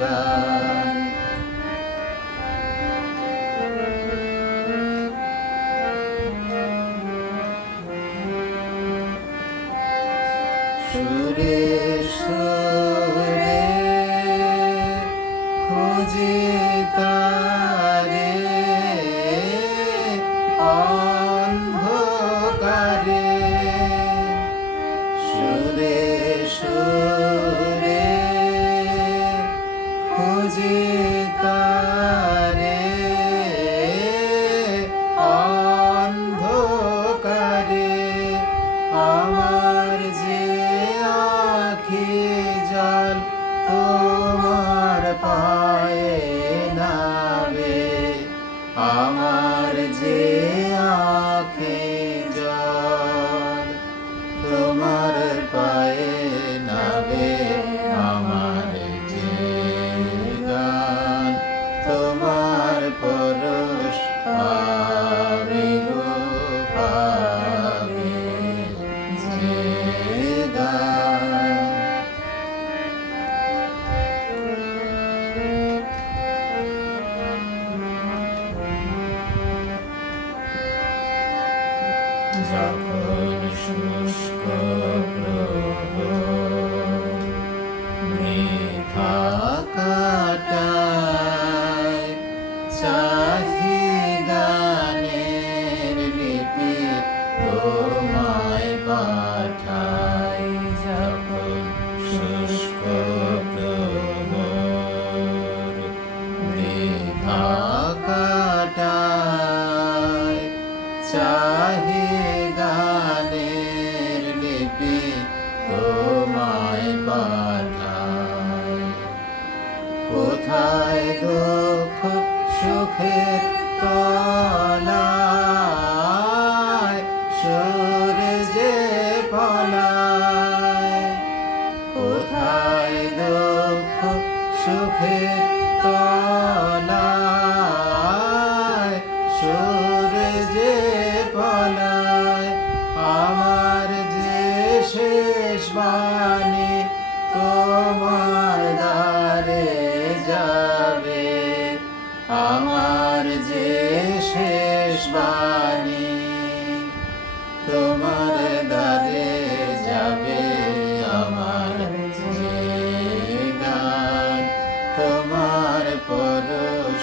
গান। সুরে সুরে খুঁজি তারে অন্ধকারে, সুরে সুরে খুঁজি তারে অন্ধকারে। আমার যে আঁখি জল তোমার পায়ে নাবে, আমার যে আঁখি জল তোমার পায়ে নাবে, আমার যে গান তোমার পরশ পাবে গো পাবে যে গান। যখন শুষ্ক প্রহর মেঘা কাটায়, চাহি গানের লিপি তোমায় পাঠাই। যখন শুষ্ক প্রহর মেঘা কাটায়, চাহি গানের লিপি তোমায় পাঠাই। কোথায় দুঃখ সুখের তলায় সূর্যে পলায়, কোথায় দুঃখ সুখের তলায় সূর্যে পলায়। আমার যে শেষ বাণী তোমার দ্বারে যাবে, আমার যে শেষ বাণী তোমার দ্বারে যাবে, আমার যে গান তোমার পরশ